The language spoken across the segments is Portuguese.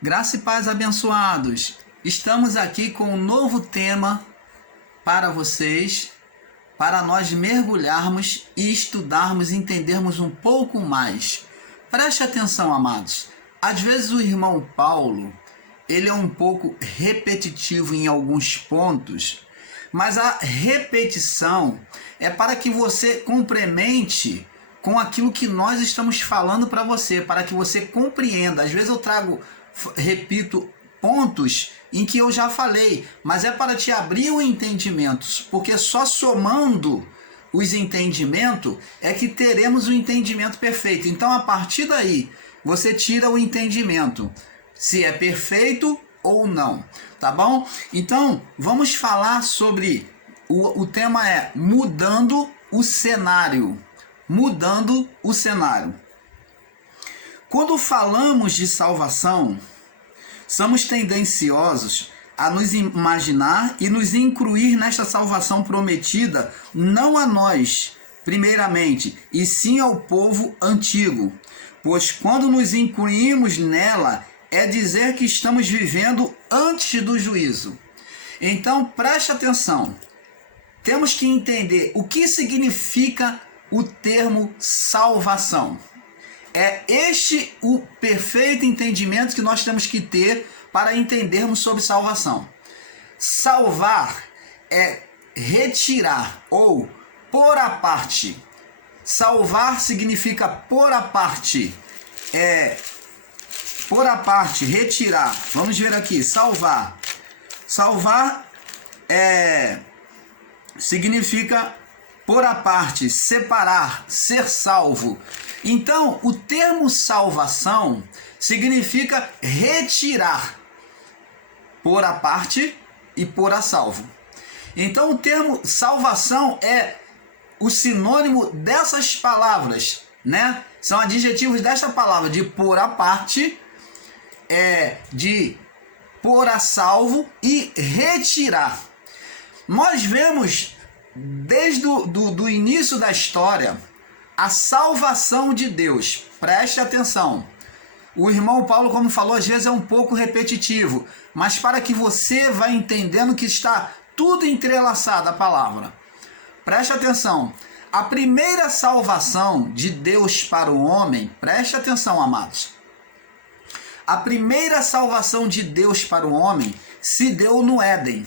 Graça e paz, abençoados. Estamos aqui com um novo tema para vocês, para nós mergulharmos e estudarmos e entendermos um pouco mais. Preste atenção, amados. Às vezes o irmão Paulo, ele é um pouco repetitivo em alguns pontos, mas a repetição é para que você complemente com aquilo que nós estamos falando para você, para que você compreenda. Às vezes eu repito pontos em que eu já falei, mas é para te abrir o entendimento, porque só somando os entendimentos é que teremos o entendimento perfeito. Então, a partir daí, você tira o entendimento, se é perfeito ou não, tá bom? Então, vamos falar sobre, o tema é mudando o cenário. Mudando o cenário. Quando falamos de salvação, somos tendenciosos a nos imaginar e nos incluir nesta salvação prometida, não a nós, primeiramente, e sim ao povo antigo. Pois quando nos incluímos nela, é dizer que estamos vivendo antes do juízo. Então, preste atenção. Temos que entender o que significa o termo salvação. É este o perfeito entendimento que nós temos que ter para entendermos sobre salvação. Salvar é retirar ou pôr à parte. Salvar significa pôr à parte. Pôr à parte, retirar. Vamos ver aqui, salvar. Salvar significa pôr à parte, separar, ser salvo. Então, o termo salvação significa retirar, pôr à parte e pôr a salvo. Então, o termo salvação é o sinônimo dessas palavras, né? São adjetivos desta palavra, de pôr à parte, de pôr a salvo e retirar. Nós vemos desde do início da história a salvação de Deus. Preste atenção. O irmão Paulo, como falou, às vezes é um pouco repetitivo, mas para que você vá entendendo que está tudo entrelaçado a palavra. Preste atenção. A primeira salvação de Deus para o homem, preste atenção, amados. A primeira salvação de Deus para o homem se deu no Éden.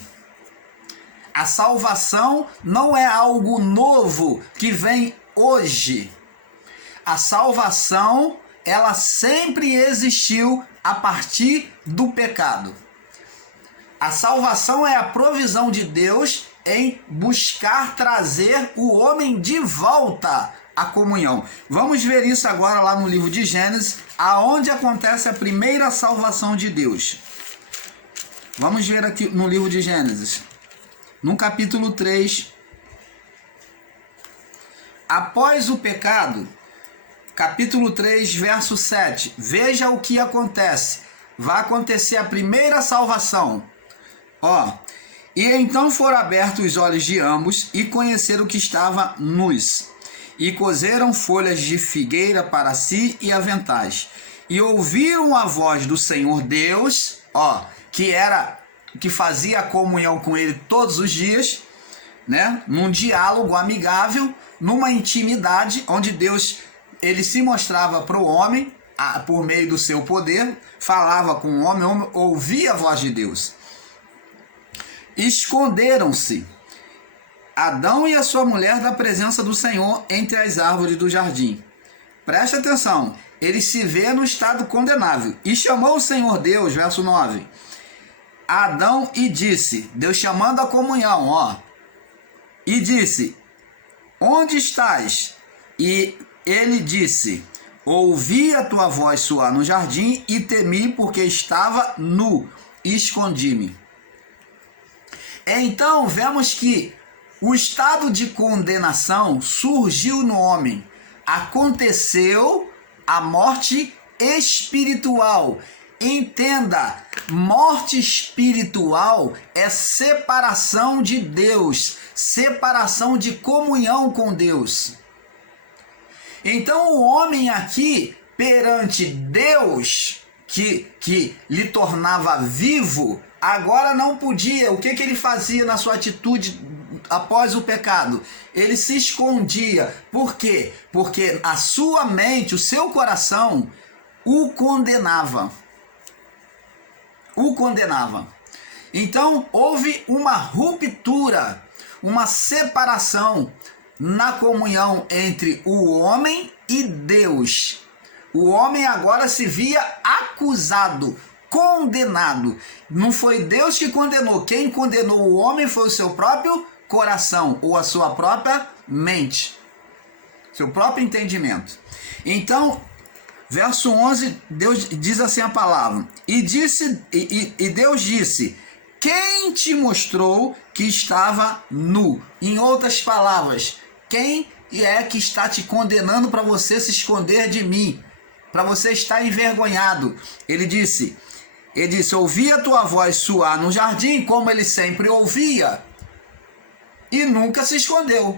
A salvação não é algo novo que vem hoje. A salvação, ela sempre existiu a partir do pecado. A salvação é a provisão de Deus em buscar trazer o homem de volta à comunhão. Vamos ver isso agora lá no livro de Gênesis, aonde acontece a primeira salvação de Deus. Vamos ver aqui no livro de Gênesis. No capítulo 3, após o pecado, capítulo 3, verso 7, veja o que acontece. Vai acontecer a primeira salvação. E então foram abertos os olhos de ambos e conheceram que estava nus. E coseram folhas de figueira para si e aventais. E ouviram a voz do Senhor Deus, que fazia a comunhão com ele todos os dias, né? Num diálogo amigável, numa intimidade, onde Deus ele se mostrava para o homem, por meio do seu poder, falava com o homem ouvia a voz de Deus. Esconderam-se Adão e a sua mulher da presença do Senhor entre as árvores do jardim. Preste atenção, ele se vê no estado condenável. E chamou o Senhor Deus, verso 9, Adão e disse, Deus chamando a comunhão, e disse, onde estás? E ele disse, ouvi a tua voz soar no jardim e temi porque estava nu e escondi-me. Então vemos que o estado de condenação surgiu no homem. Aconteceu a morte espiritual. Entenda, morte espiritual é separação de Deus, separação de comunhão com Deus. Então o homem aqui, perante Deus, que lhe tornava vivo, agora não podia. O que ele fazia na sua atitude após o pecado? Ele se escondia. Por quê? Porque a sua mente, o seu coração, o condenava. O condenava. Então houve uma ruptura, uma separação na comunhão entre o homem e Deus. O homem agora se via acusado, condenado. Não foi Deus que condenou. Quem condenou o homem foi o seu próprio coração ou a sua própria mente, seu próprio entendimento. Então, verso 11, Deus diz assim a palavra: e Deus disse: quem te mostrou que estava nu? Em outras palavras, quem é que está te condenando para você se esconder de mim? Para você estar envergonhado? Ele disse, ouvi a tua voz soar no jardim, como ele sempre ouvia, e nunca se escondeu.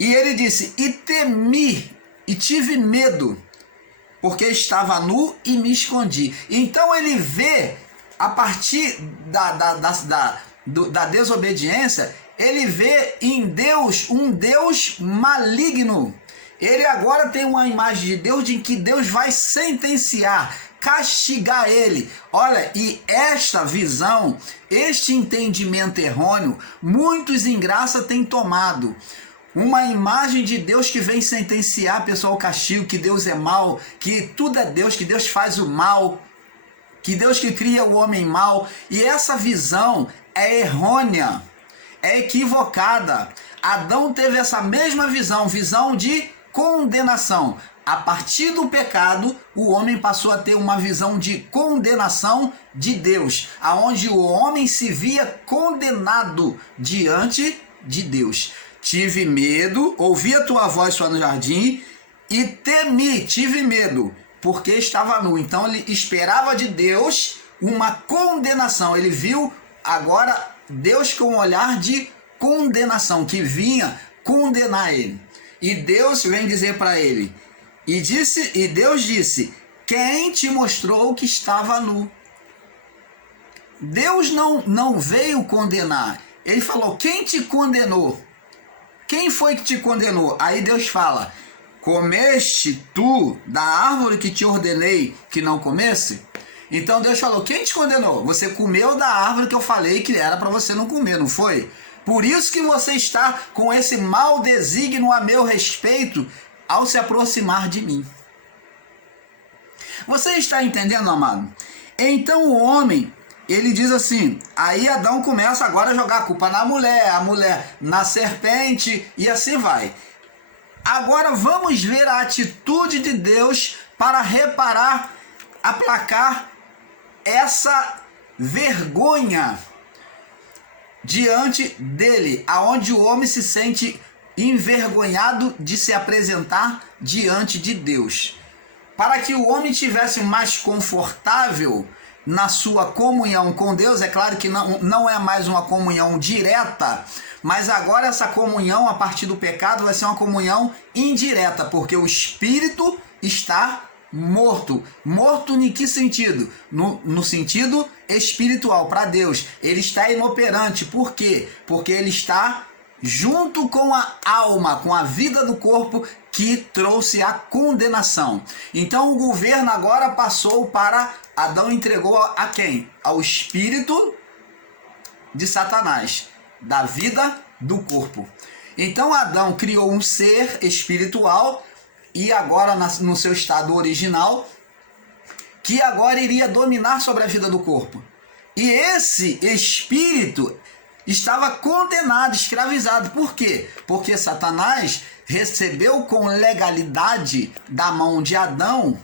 E ele disse, e temi, e tive medo, porque estava nu e me escondi. Então ele vê, a partir da desobediência, ele vê em Deus um Deus maligno. Ele agora tem uma imagem de Deus em que Deus vai sentenciar, castigar ele. Olha, e esta visão, este entendimento errôneo, muitos em graça têm tomado. Uma imagem de Deus que vem sentenciar pessoal ao castigo, que Deus é mau, que tudo é Deus, que Deus faz o mal, que Deus que cria o homem mau. E essa visão é errônea, é equivocada. Adão teve essa mesma visão de condenação. A partir do pecado, o homem passou a ter uma visão de condenação de Deus, aonde o homem se via condenado diante de Deus. Tive medo, ouvi a tua voz soar no jardim e temi, tive medo, porque estava nu. Então ele esperava de Deus uma condenação. Ele viu agora Deus com um olhar de condenação, que vinha condenar ele. E Deus vem dizer para ele, e Deus disse, quem te mostrou que estava nu? Deus não veio condenar. Ele falou, quem te condenou? Quem foi que te condenou? Aí Deus fala, comeste tu da árvore que te ordenei que não comesse? Então Deus falou, quem te condenou? Você comeu da árvore que eu falei que era para você não comer, não foi? Por isso que você está com esse mau desígnio a meu respeito ao se aproximar de mim. Você está entendendo, amado? Então o homem, ele diz assim, aí Adão começa agora a jogar a culpa na mulher, a mulher na serpente e assim vai. Agora vamos ver a atitude de Deus para reparar, aplacar essa vergonha diante dele, aonde o homem se sente envergonhado de se apresentar diante de Deus. Para que o homem tivesse mais confortável na sua comunhão com Deus, é claro que não é mais uma comunhão direta, mas agora essa comunhão a partir do pecado vai ser uma comunhão indireta, porque o espírito está morto. Morto em que sentido? No sentido espiritual, para Deus. Ele está inoperante. Por quê? Porque ele está junto com a alma, com a vida do corpo que trouxe a condenação. Então o governo agora passou para Adão, entregou a quem? Ao espírito de Satanás, da vida do corpo. Então Adão criou um ser espiritual e agora no seu estado original, que agora iria dominar sobre a vida do corpo. E esse espírito estava condenado, escravizado. Por quê? Porque Satanás recebeu com legalidade da mão de Adão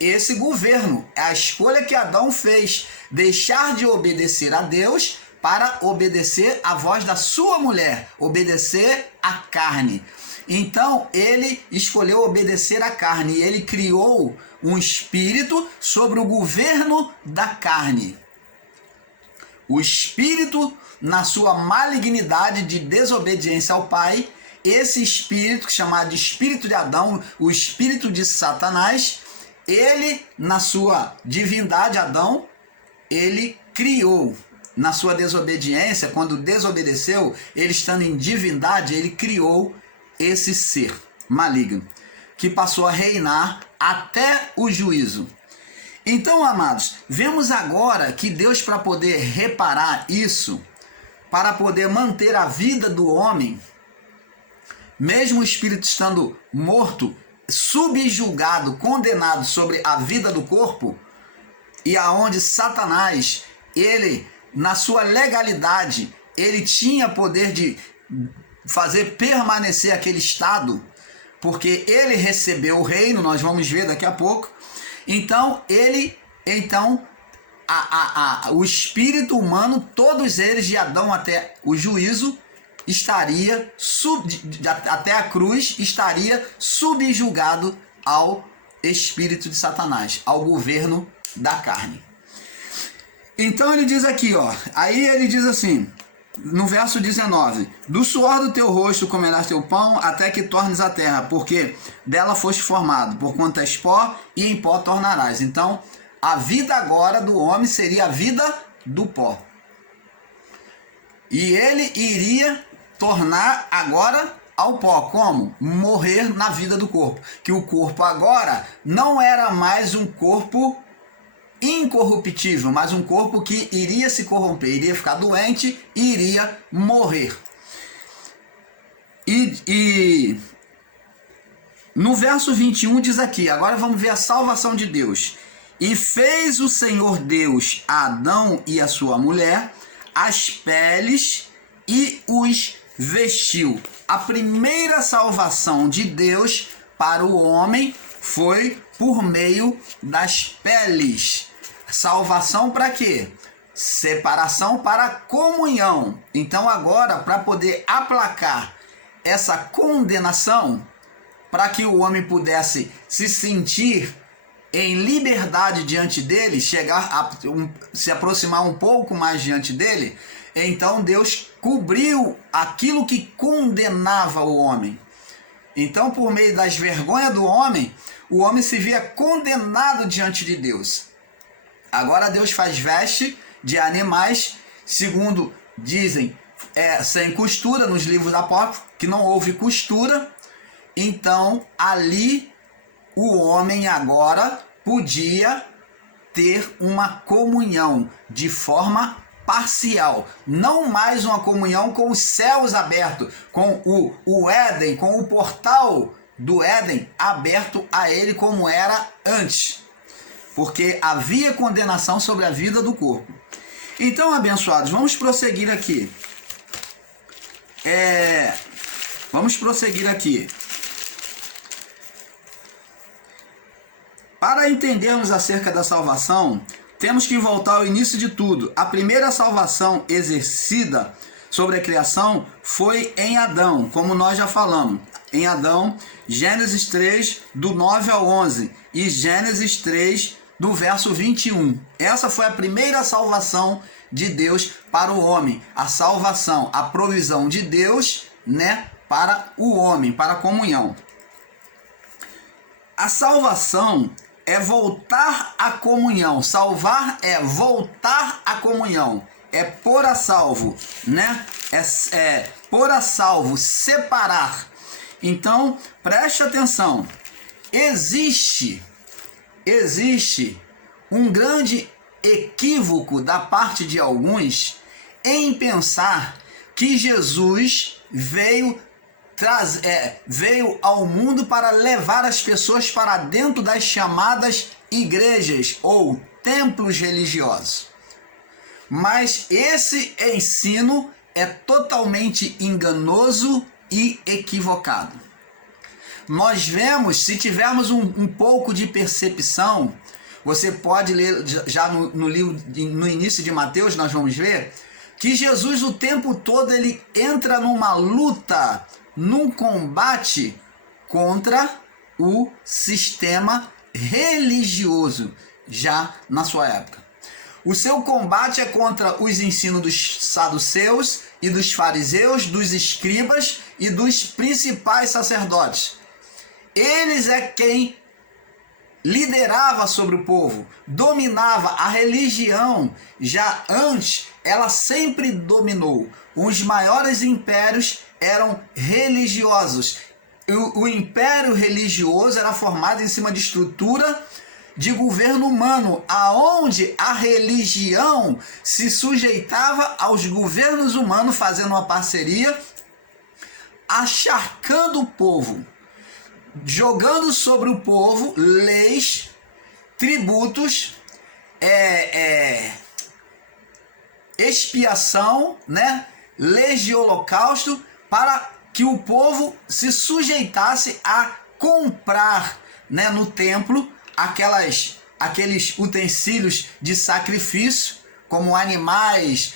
esse governo. É a escolha que Adão fez, deixar de obedecer a Deus para obedecer à voz da sua mulher, obedecer à carne. Então ele escolheu obedecer à carne e ele criou um espírito sobre o governo da carne. O espírito, na sua malignidade de desobediência ao Pai, esse espírito, chamado de espírito de Adão, o espírito de Satanás, ele, na sua divindade, Adão, ele criou, na sua desobediência, quando desobedeceu, ele estando em divindade, ele criou esse ser maligno, que passou a reinar até o juízo. Então, amados, vemos agora que Deus, para poder reparar isso, para poder manter a vida do homem, mesmo o espírito estando morto, subjugado, condenado sobre a vida do corpo, e aonde Satanás, ele, na sua legalidade, ele tinha poder de fazer permanecer aquele estado, porque ele recebeu o reino, nós vamos ver daqui a pouco. Então, o espírito humano, todos eles, de Adão até o juízo, até a cruz, estaria subjugado ao espírito de Satanás, ao governo da carne. Então ele diz aqui, aí ele diz assim, no verso 19: do suor do teu rosto comerás teu pão, até que tornes a terra, porque dela foste formado, porquanto és pó, e em pó tornarás. Então, a vida agora do homem seria a vida do pó. E ele iria tornar agora ao pó. Como? Morrer na vida do corpo. Que o corpo agora não era mais um corpo incorruptível, mas um corpo que iria se corromper, iria ficar doente e iria morrer. E no verso 21 diz aqui, agora vamos ver a salvação de Deus. E fez o Senhor Deus a Adão e a sua mulher as peles e os vestiu. A primeira salvação de Deus para o homem foi por meio das peles. Salvação para quê? Separação para comunhão. Então agora, para poder aplacar essa condenação, para que o homem pudesse se sentir em liberdade diante dele, se aproximar um pouco mais diante dele, então Deus cobriu aquilo que condenava o homem. Então, por meio das vergonhas do homem, o homem se via condenado diante de Deus. Agora Deus faz veste de animais, segundo dizem, sem costura, nos livros apócrifos, que não houve costura. Então, ali, o homem agora podia ter uma comunhão de forma parcial, não mais uma comunhão com os céus abertos, com o Éden, com o portal do Éden aberto a ele como era antes, porque havia condenação sobre a vida do corpo. Então, abençoados, vamos prosseguir aqui. Para entendermos acerca da salvação, temos que voltar ao início de tudo. A primeira salvação exercida sobre a criação foi em Adão, como nós já falamos. Em Adão, Gênesis 3, do 9 ao 11, e Gênesis 3, do verso 21. Essa foi a primeira salvação de Deus para o homem. A salvação, a provisão de Deus, para o homem, para a comunhão. A salvação é voltar à comunhão. Salvar é voltar à comunhão. É pôr a salvo, É pôr a salvo, separar. Então, preste atenção. Existe um grande equívoco da parte de alguns em pensar que Jesus veio ao mundo para levar as pessoas para dentro das chamadas igrejas ou templos religiosos. Mas esse ensino é totalmente enganoso e equivocado. Nós vemos, se tivermos um pouco de percepção, você pode ler já no livro, no início de Mateus, nós vamos ver que Jesus o tempo todo ele entra numa luta, num combate contra o sistema religioso, já na sua época. O seu combate é contra os ensinos dos saduceus e dos fariseus, dos escribas e dos principais sacerdotes. Eles é quem liderava sobre o povo, dominava. A religião, já antes, ela sempre dominou. Os maiores impérios eram religiosos. O império religioso era formado em cima de estrutura de governo humano, aonde a religião se sujeitava aos governos humanos, fazendo uma parceria, acharcando o povo, jogando sobre o povo leis, tributos, expiação, né? Leis de holocausto, para que o povo se sujeitasse a comprar, né, no templo aqueles utensílios de sacrifício, como animais,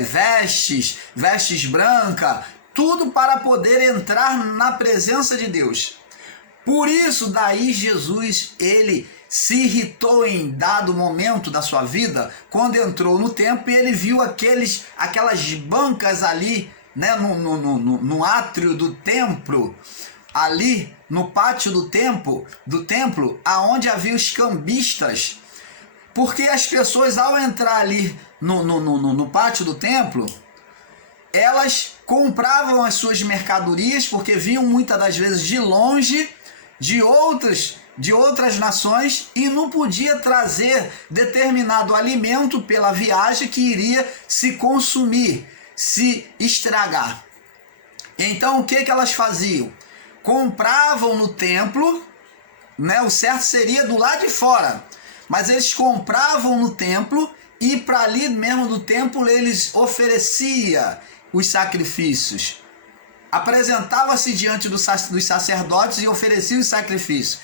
vestes brancas, tudo para poder entrar na presença de Deus. Por isso, daí Jesus, ele se irritou em dado momento da sua vida, quando entrou no templo e ele viu aquelas bancas ali, né, no átrio do templo, ali no pátio do templo, aonde havia os cambistas, porque as pessoas, ao entrar ali no pátio do templo, elas compravam as suas mercadorias, porque vinham muitas das vezes de longe, de outras nações, e não podia trazer determinado alimento pela viagem que iria se consumir, se estragar. Então o que elas faziam? Compravam no templo, né? O certo seria do lado de fora, mas eles compravam no templo, e para ali mesmo do templo eles ofereciam os sacrifícios. Apresentava-se diante dos sacerdotes e oferecia os sacrifícios.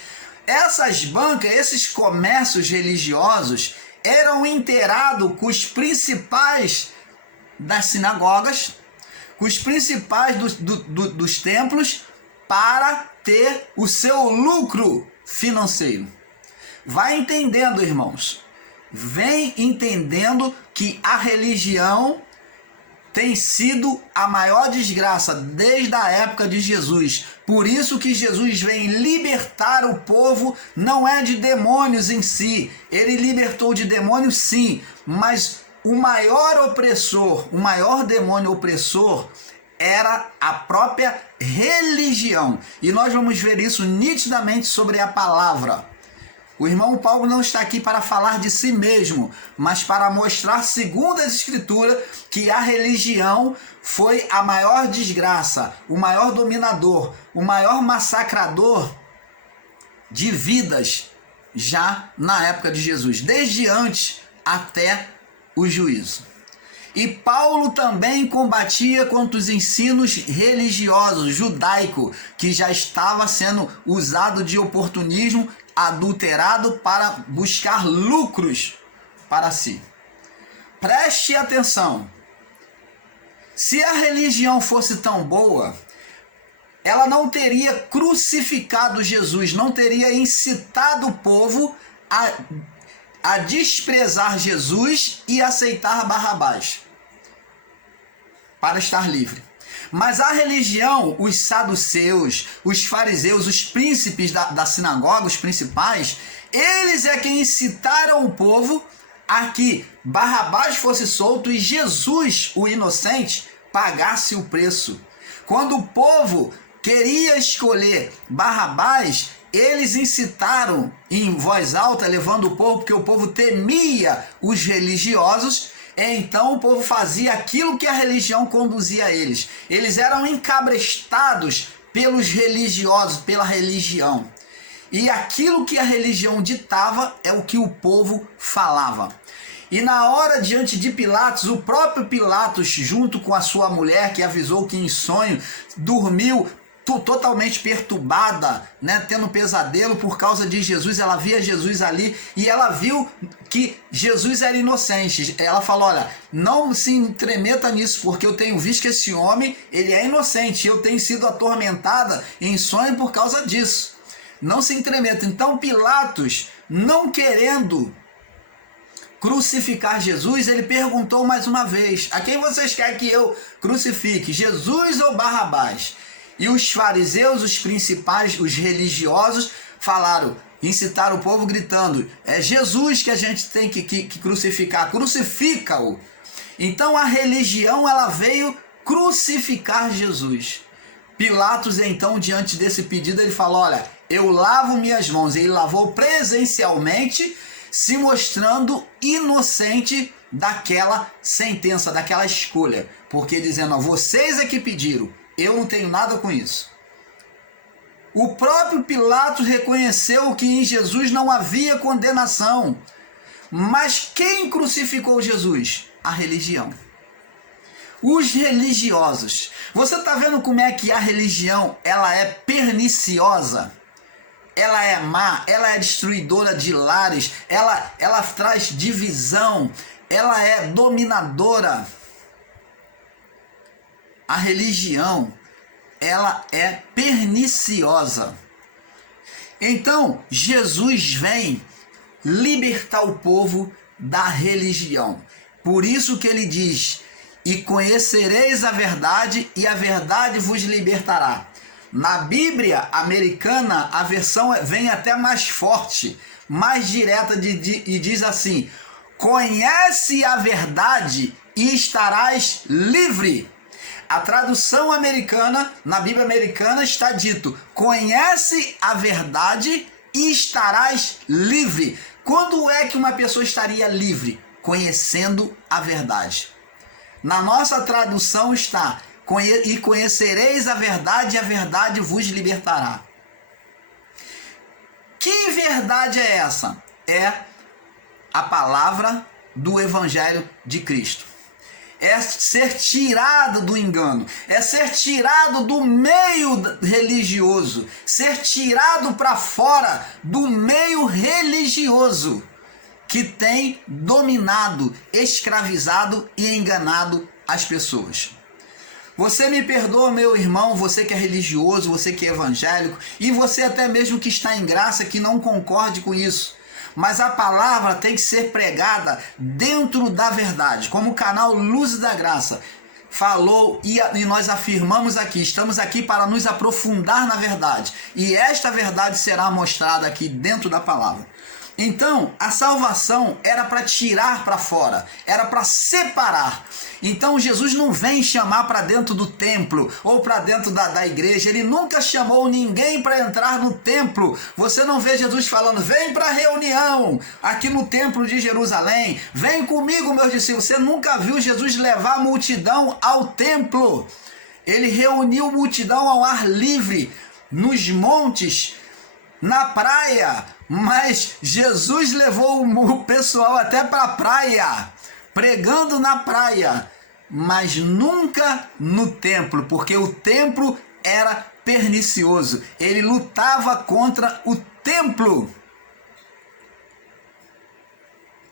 Essas bancas, esses comércios religiosos, eram inteirados com os principais das sinagogas, com os principais dos templos, para ter o seu lucro financeiro. Vai entendendo, irmãos. Vem entendendo que a religião tem sido a maior desgraça desde a época de Jesus. Por isso que Jesus vem libertar o povo, não é de demônios em si. Ele libertou de demônios, sim, mas o maior opressor, o maior demônio opressor era a própria religião. E nós vamos ver isso nitidamente sobre a palavra. O irmão Paulo não está aqui para falar de si mesmo, mas para mostrar, segundo as Escrituras, que a religião foi a maior desgraça, o maior dominador, o maior massacrador de vidas já na época de Jesus, desde antes até o juízo. E Paulo também combatia contra os ensinos religiosos judaicos, que já estava sendo usado de oportunismo, adulterado para buscar lucros para si. Preste atenção. Se a religião fosse tão boa, ela não teria crucificado Jesus, não teria incitado o povo a desprezar Jesus e aceitar Barrabás para estar livre. Mas a religião, os saduceus, os fariseus, os príncipes da sinagoga, os principais, eles é quem incitaram o povo a que Barrabás fosse solto e Jesus, o inocente, pagasse o preço. Quando o povo queria escolher Barrabás, eles incitaram em voz alta, levando o povo, porque o povo temia os religiosos. Então o povo fazia aquilo que a religião conduzia a eles. Eles eram encabrestados pelos religiosos, pela religião. E aquilo que a religião ditava é o que o povo falava. E na hora, diante de Pilatos, o próprio Pilatos, junto com a sua mulher, que avisou que em sonho dormiu totalmente perturbada, né, tendo pesadelo por causa de Jesus. Ela via Jesus ali e ela viu que Jesus era inocente. Ela falou: olha, não se intrometa nisso, porque eu tenho visto que esse homem, ele é inocente, eu tenho sido atormentada em sonho por causa disso. Não se intrometa. Então Pilatos, não querendo crucificar Jesus, ele perguntou mais uma vez: a quem vocês querem que eu crucifique, Jesus ou Barrabás? E os fariseus, os principais, os religiosos, falaram: incitar o povo gritando: é Jesus que a gente tem que crucificar, crucifica-o. Então a religião ela veio crucificar Jesus. Pilatos então, diante desse pedido, ele falou: olha, eu lavo minhas mãos. Ele lavou presencialmente, se mostrando inocente daquela sentença, daquela escolha, porque dizendo: ó, vocês é que pediram, eu não tenho nada com isso. O próprio Pilatos reconheceu que em Jesus não havia condenação. Mas quem crucificou Jesus? A religião. Os religiosos. Você está vendo como é que a religião ela é perniciosa? Ela é má, ela é destruidora de lares, ela traz divisão, ela é dominadora. A religião ela é perniciosa. Então, Jesus vem libertar o povo da religião. Por isso que ele diz: e conhecereis a verdade, e a verdade vos libertará. Na Bíblia americana, a versão vem até mais forte, mais direta, e diz assim: conhece a verdade e estarás livre. A tradução americana, na Bíblia americana, está dito: conhece a verdade e estarás livre. Quando é que uma pessoa estaria livre? Conhecendo a verdade. Na nossa tradução está: e conhecereis a verdade, e a verdade vos libertará. Que verdade é essa? É a palavra do Evangelho de Cristo. É ser tirado do engano, é ser tirado do meio religioso, ser tirado para fora do meio religioso que tem dominado, escravizado e enganado as pessoas. Você me perdoa, meu irmão, você que é religioso, você que é evangélico, e você até mesmo que está em graça, que não concorde com isso. Mas a palavra tem que ser pregada dentro da verdade, como o canal Luz da Graça falou e nós afirmamos aqui. Estamos aqui para nos aprofundar na verdade, e esta verdade será mostrada aqui dentro da palavra. Então, a salvação era para tirar para fora, era para separar. Então, Jesus não vem chamar para dentro do templo ou para dentro da igreja. Ele nunca chamou ninguém para entrar no templo. Você não vê Jesus falando: vem para a reunião aqui no templo de Jerusalém, vem comigo, meus discípulos. Você nunca viu Jesus levar a multidão ao templo. Ele reuniu multidão ao ar livre, nos montes, na praia. Mas Jesus levou o pessoal até para a praia, pregando na praia, mas nunca no templo, porque o templo era pernicioso. Ele lutava contra o templo.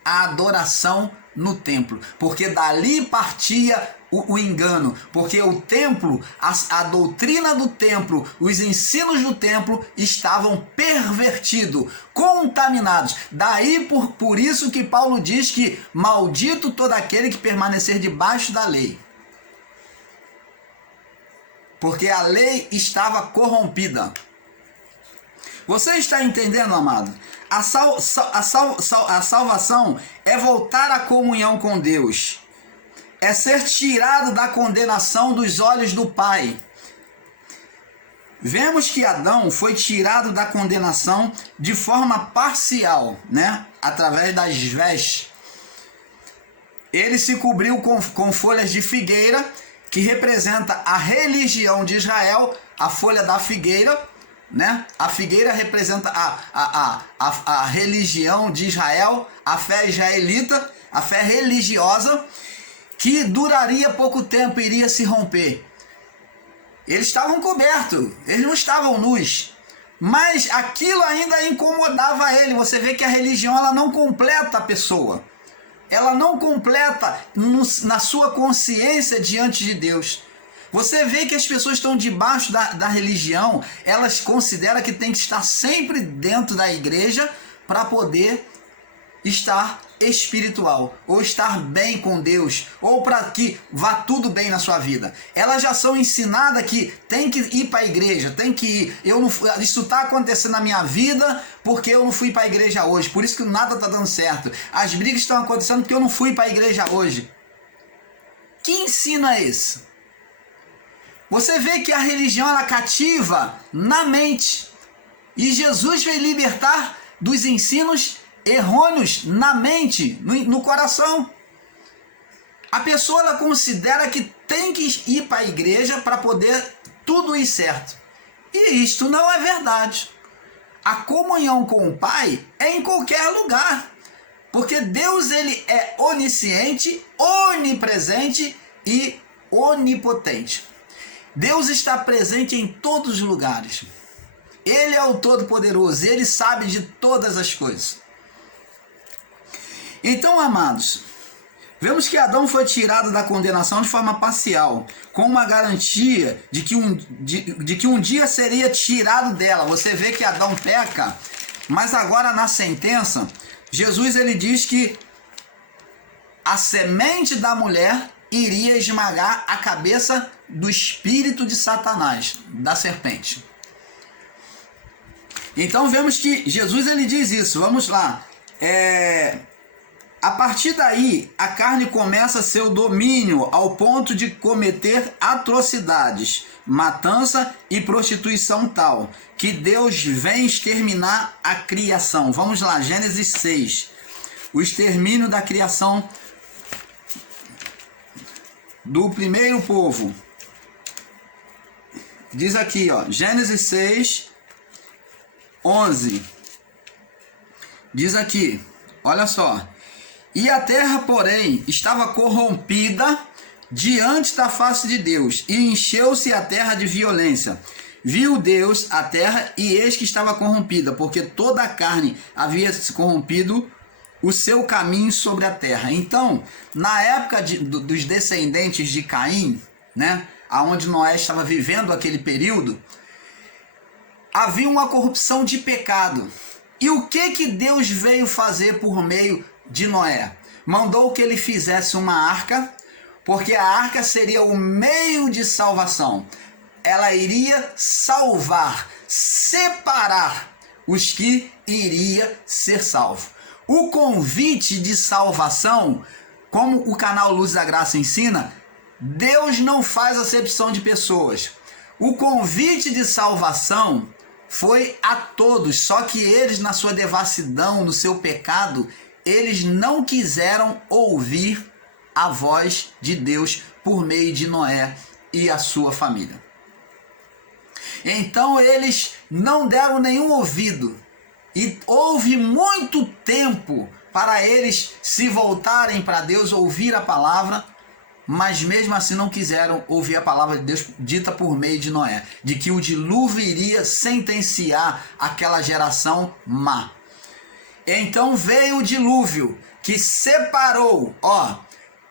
A adoração no templo, porque dali partia o engano, porque o templo, a doutrina do templo, os ensinos do templo estavam pervertidos, contaminados. Daí por isso que Paulo diz que maldito todo aquele que permanecer debaixo da lei, porque a lei estava corrompida. Você está entendendo, amado? A salvação é voltar à comunhão com Deus. É ser tirado da condenação dos olhos do Pai. Vemos que Adão foi tirado da condenação de forma parcial, né? Através das vestes. Ele se cobriu com folhas de figueira, que representa a religião de Israel, a folha da figueira, né? A figueira representa a religião de Israel, a fé israelita, a fé religiosa, que duraria pouco tempo e iria se romper. Eles estavam cobertos, eles não estavam nus, mas aquilo ainda incomodava ele. Você vê que a religião ela não completa a pessoa, ela não completa na sua consciência diante de Deus. Você vê que as pessoas estão debaixo da religião, elas consideram que tem que estar sempre dentro da igreja para poder estar espiritual, ou estar bem com Deus, ou para que vá tudo bem na sua vida. Elas já são ensinadas que tem que ir para a igreja, tem que ir. Isso está acontecendo na minha vida porque eu não fui para a igreja hoje, por isso que nada está dando certo. As brigas estão acontecendo porque eu não fui para a igreja hoje. Que ensino é esse? Você vê que a religião ela cativa na mente, e Jesus veio libertar dos ensinos errôneos na mente, no coração. A pessoa ela considera que tem que ir para a igreja para poder tudo ir certo. E isto não é verdade. A comunhão com o Pai é em qualquer lugar. Porque Deus ele é onisciente, onipresente e onipotente. Deus está presente em todos os lugares. Ele é o Todo-Poderoso, ele sabe de todas as coisas. Então, amados, vemos que Adão foi tirado da condenação de forma parcial, com uma garantia de que um dia seria tirado dela. Você vê que Adão peca, mas agora na sentença, Jesus ele diz que a semente da mulher iria esmagar a cabeça do espírito de Satanás, da serpente. Então vemos que Jesus ele diz isso. Vamos lá. A partir daí, a carne começa seu domínio ao ponto de cometer atrocidades, matança e prostituição tal, que Deus vem exterminar a criação. Vamos lá, Gênesis 6. O extermínio da criação do primeiro povo. Diz aqui, ó, Gênesis 6, 11. Diz aqui, olha só. E a terra, porém, estava corrompida diante da face de Deus, e encheu-se a terra de violência. Viu Deus a terra, e eis que estava corrompida, porque toda a carne havia se corrompido o seu caminho sobre a terra. Então, na época dos descendentes de Caim, né, aonde Noé estava vivendo aquele período, havia uma corrupção de pecado. E o que Deus veio fazer por meio de Noé? Mandou que ele fizesse uma arca, porque a arca seria o meio de salvação. Ela iria salvar, separar os que iria ser salvo. O convite de salvação, como o canal Luz da Graça ensina, Deus não faz acepção de pessoas. O convite de salvação foi a todos, só que eles, na sua devassidão, no seu pecado, eles não quiseram ouvir a voz de Deus por meio de Noé e a sua família. Então eles não deram nenhum ouvido, e houve muito tempo para eles se voltarem para Deus, ouvir a palavra, mas mesmo assim não quiseram ouvir a palavra de Deus dita por meio de Noé, de que o dilúvio iria sentenciar aquela geração má. Então veio o dilúvio, que separou,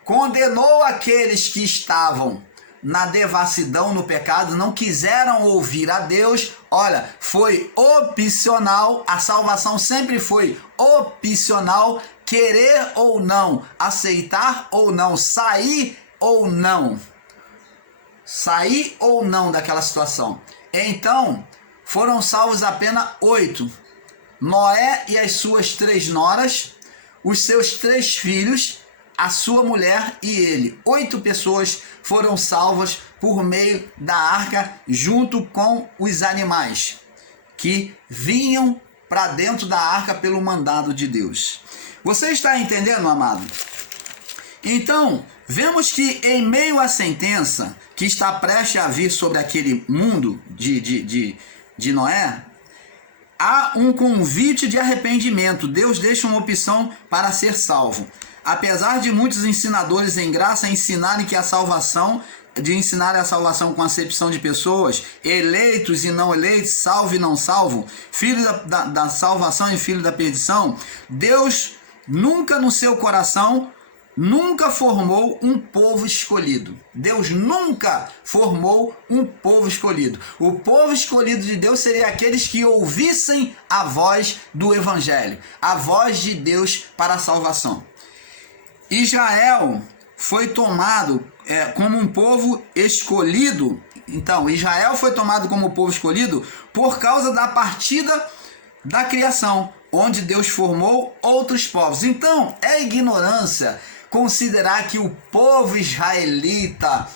condenou aqueles que estavam na devassidão, no pecado, não quiseram ouvir a Deus. Olha, foi opcional, a salvação sempre foi opcional, querer ou não, aceitar ou não, sair ou não daquela situação. Então, foram salvos apenas 8. Noé e as suas 3 noras, os seus 3 filhos, a sua mulher e ele. 8 pessoas foram salvas por meio da arca, junto com os animais que vinham para dentro da arca pelo mandado de Deus. Você está entendendo, amado? Então, vemos que em meio à sentença que está prestes a vir sobre aquele mundo de Noé, há um convite de arrependimento. Deus deixa uma opção para ser salvo. Apesar de muitos ensinadores em graça ensinarem que a salvação, com acepção de pessoas, eleitos e não eleitos, salvo e não salvo, filho da salvação e filho da perdição, Deus nunca no seu coração nunca formou um povo escolhido. Deus nunca formou um povo escolhido. O povo escolhido de Deus seria aqueles que ouvissem a voz do Evangelho, a voz de Deus para a salvação. Israel foi tomado como um povo escolhido. Então, Israel foi tomado como povo escolhido por causa da partida da criação, onde Deus formou outros povos. Então, é ignorância considerar que o povo israelita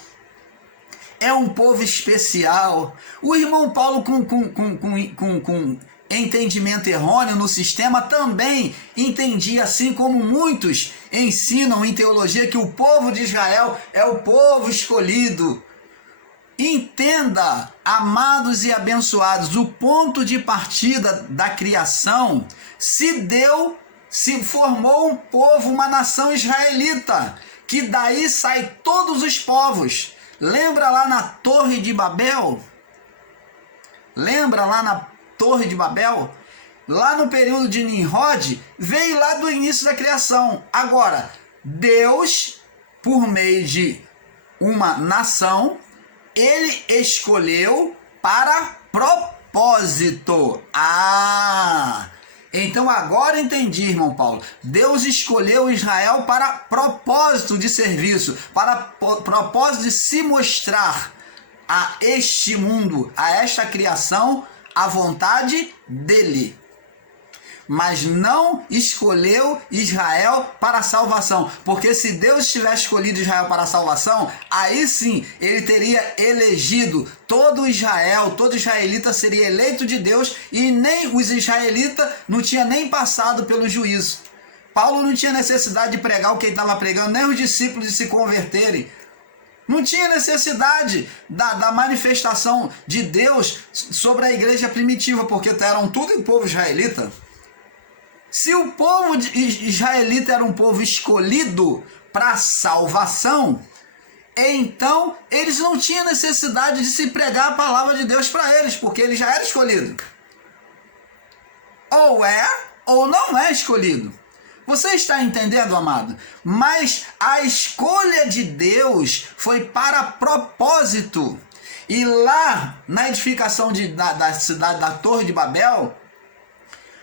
é um povo especial. O irmão Paulo, com entendimento errôneo no sistema, também entendia, assim como muitos ensinam em teologia, que o povo de Israel é o povo escolhido. Entenda, amados e abençoados, o ponto de partida da criação se formou um povo, uma nação israelita, que daí sai todos os povos. Lembra lá na Torre de Babel? Lembra lá na Torre de Babel? Lá no período de Nimrod, veio lá do início da criação. Agora, Deus, por meio de uma nação, ele escolheu para propósito. Então agora entendi, irmão Paulo. Deus escolheu Israel para propósito de serviço, para propósito de se mostrar a este mundo, a esta criação, a vontade dele. Mas não escolheu Israel para a salvação, porque se Deus tivesse escolhido Israel para a salvação, aí sim ele teria elegido todo Israel, todo israelita seria eleito de Deus, e nem os israelitas não tinham nem passado pelo juízo. Paulo não tinha necessidade de pregar o que ele estava pregando, nem os discípulos de se converterem. Não tinha necessidade da manifestação de Deus sobre a igreja primitiva, porque eram tudo em povo israelita. Se o povo israelita era um povo escolhido para salvação, então eles não tinham necessidade de se pregar a palavra de Deus para eles, porque ele já era escolhido. Ou é ou não é escolhido. Você está entendendo, amado? Mas a escolha de Deus foi para propósito. E lá na edificação da cidade da Torre de Babel,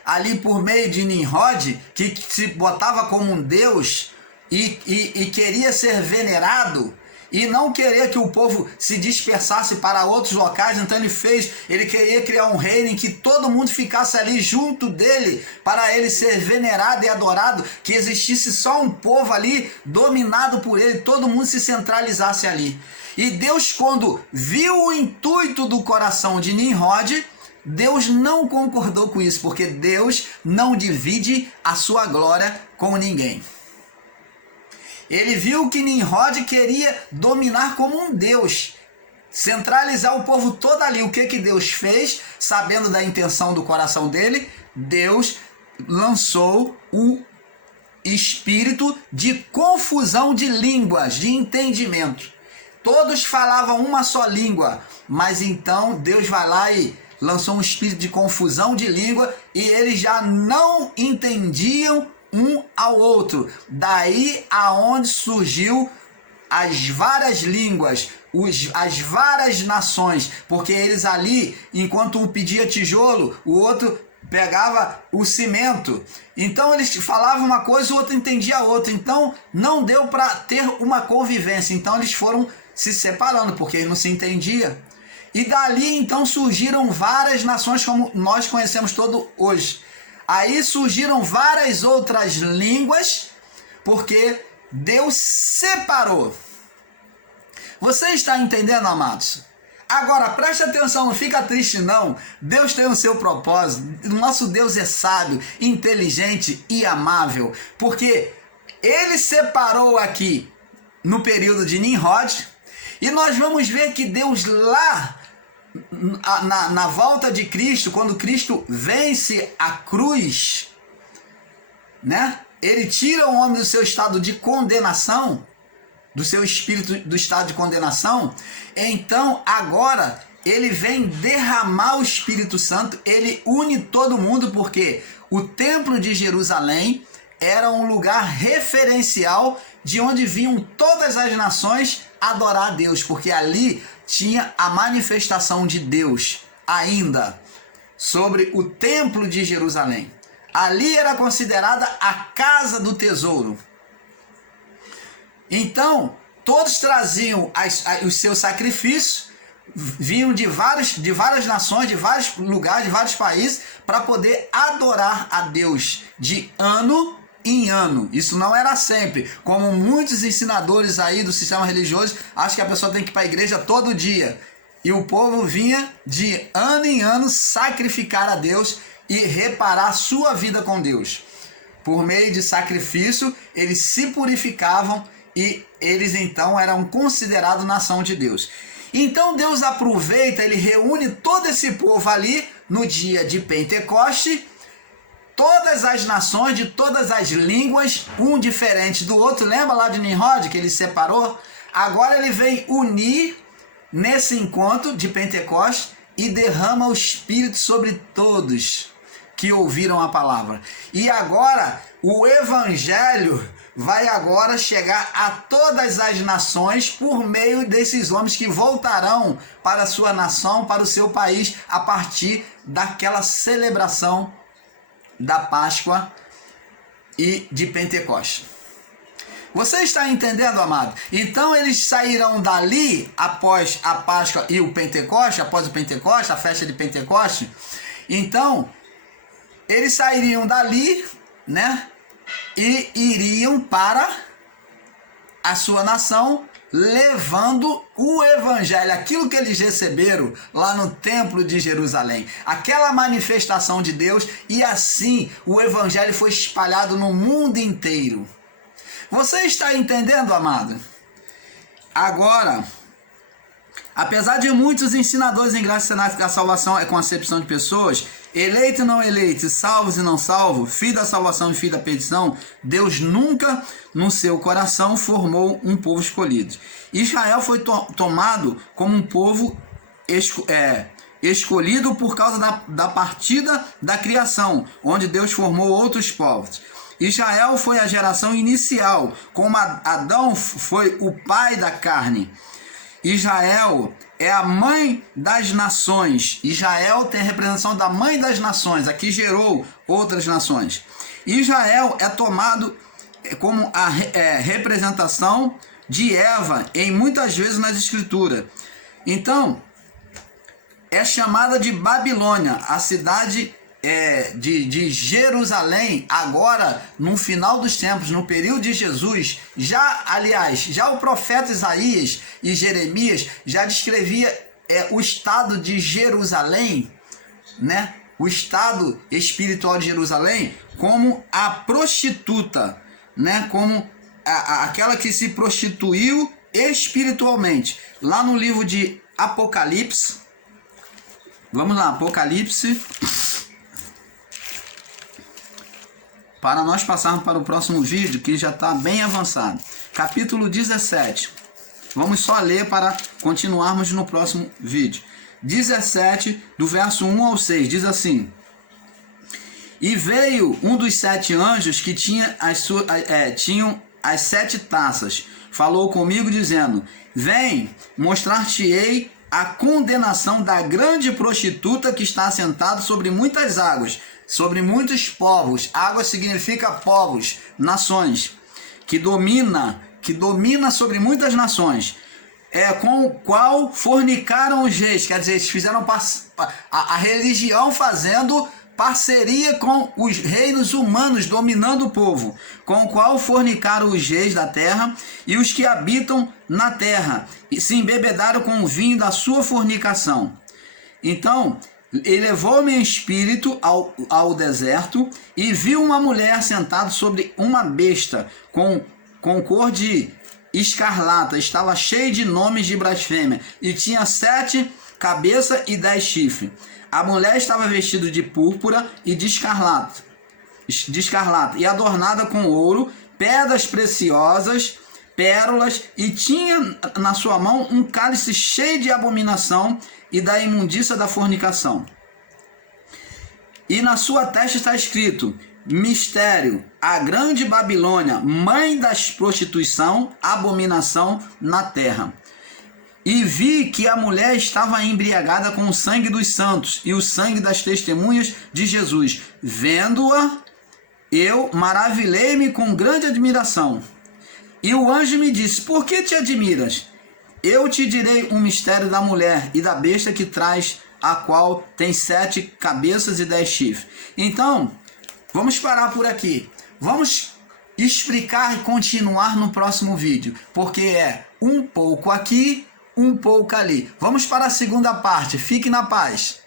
ali por meio de Nimrod, que se botava como um deus e queria ser venerado, e não queria que o povo se dispersasse para outros locais, então ele queria criar um reino em que todo mundo ficasse ali junto dele, para ele ser venerado e adorado, que existisse só um povo ali dominado por ele, todo mundo se centralizasse ali. E Deus, quando viu o intuito do coração de Nimrod, Deus não concordou com isso, porque Deus não divide a sua glória com ninguém. Ele viu que Nimrod queria dominar como um deus, centralizar o povo todo ali. O que Deus fez, sabendo da intenção do coração dele? Deus lançou o espírito de confusão de línguas, de entendimento. Todos falavam uma só língua, mas então Deus vai lá e lançou um espírito de confusão de língua, e eles já não entendiam um ao outro. Daí aonde surgiu as várias línguas, as várias nações, porque eles ali, enquanto um pedia tijolo, o outro pegava o cimento. Então eles falavam uma coisa, o outro entendia a outra. Então não deu para ter uma convivência. Então eles foram se separando, porque eles não se entendiam. E dali então surgiram várias nações como nós conhecemos todo hoje. Aí surgiram várias outras línguas, porque Deus separou. Você está entendendo, amados? Agora, preste atenção, não fica triste não. Deus tem o seu propósito. Nosso Deus é sábio, inteligente e amável, porque Ele separou aqui no período de Nimrod, e nós vamos ver que Deus lá na volta de Cristo, quando Cristo vence a cruz, né? Ele tira o homem do seu estado de condenação, do seu espírito do estado de condenação. Então agora ele vem derramar o Espírito Santo, ele une todo mundo, porque o templo de Jerusalém era um lugar referencial de onde vinham todas as nações adorar a Deus, porque ali tinha a manifestação de Deus ainda sobre o templo de Jerusalém. Ali era considerada a casa do tesouro. Então, todos traziam os seus sacrifícios, vinham de várias nações, de vários lugares, de vários países, para poder adorar a Deus de ano em ano. Isso não era sempre, como muitos ensinadores aí do sistema religioso acham que a pessoa tem que ir para a igreja todo dia. E o povo vinha de ano em ano sacrificar a Deus e reparar sua vida com Deus. Por meio de sacrifício, eles se purificavam e eles então eram considerados nação de Deus. Então Deus aproveita, ele reúne todo esse povo ali no dia de Pentecoste, todas as nações, de todas as línguas, um diferente do outro. Lembra lá de Nimrod que ele separou? Agora ele vem unir nesse encontro de Pentecostes e derrama o Espírito sobre todos que ouviram a palavra. E agora o Evangelho vai agora chegar a todas as nações por meio desses homens que voltarão para a sua nação, para o seu país, a partir daquela celebração da Páscoa e de Pentecostes. Você está entendendo, amado? Então eles sairão dali após a Páscoa e o Pentecoste, após o Pentecoste, a festa de Pentecoste. Então, eles sairiam dali, né? E iriam para a sua nação, levando o Evangelho, aquilo que eles receberam lá no templo de Jerusalém, aquela manifestação de Deus, e assim o Evangelho foi espalhado no mundo inteiro. Você está entendendo, amado? Agora, apesar de muitos ensinadores em graça que a salvação é concepção de pessoas, eleito e não eleito, salvos e não salvos, filho da salvação e filho da perdição, Deus nunca no seu coração formou um povo escolhido. Israel foi tomado como um povo escolhido por causa da partida da criação, onde Deus formou outros povos. Israel foi a geração inicial, como Adão foi o pai da carne. Israel é a mãe das nações. Israel tem a representação da mãe das nações, a que gerou outras nações. Israel é tomado como a representação de Eva em muitas vezes nas escrituras. Então, é chamada de Babilônia, a cidade de Jerusalém, agora no final dos tempos, no período de Jesus. Já o profeta Isaías e Jeremias já descrevia o estado de Jerusalém, né? O estado espiritual de Jerusalém como a prostituta, né? Como aquela que se prostituiu espiritualmente. Lá no livro de Apocalipse, vamos lá, Apocalipse, para nós passarmos para o próximo vídeo, que já está bem avançado. Capítulo 17. Vamos só ler para continuarmos no próximo vídeo. 17, do verso 1 ao 6, diz assim: E veio um dos 7 anjos que tinham as 7 taças. Falou comigo dizendo: Vem, mostrar-te-ei a condenação da grande prostituta que está assentada sobre muitas águas, sobre muitos povos. Água significa povos, nações, que domina sobre muitas nações, com o qual fornicaram os reis. Quer dizer, eles fizeram a religião fazendo parceria com os reinos humanos, dominando o povo, com o qual fornicaram os reis da terra e os que habitam na terra, e se embebedaram com o vinho da sua fornicação. Então ele levou-me em espírito ao deserto, e vi uma mulher sentada sobre uma besta com cor de escarlata, estava cheia de nomes de blasfêmia, e tinha 7 cabeças e 10 chifres. A mulher estava vestida de púrpura e de escarlata, e adornada com ouro, pedras preciosas, pérolas, e tinha na sua mão um cálice cheio de abominação e da imundícia da fornicação. E na sua testa está escrito: Mistério: a grande Babilônia, mãe das prostituição, abominação na terra. E vi que a mulher estava embriagada com o sangue dos santos e o sangue das testemunhas de Jesus. Vendo-a, eu maravilhei-me com grande admiração. E o anjo me disse: por que te admiras? Eu te direi um mistério da mulher e da besta que traz, a qual tem 7 cabeças e 10 chifres. Então, vamos parar por aqui. Vamos explicar e continuar no próximo vídeo, porque é um pouco aqui, um pouco ali. Vamos para a segunda parte. Fique na paz.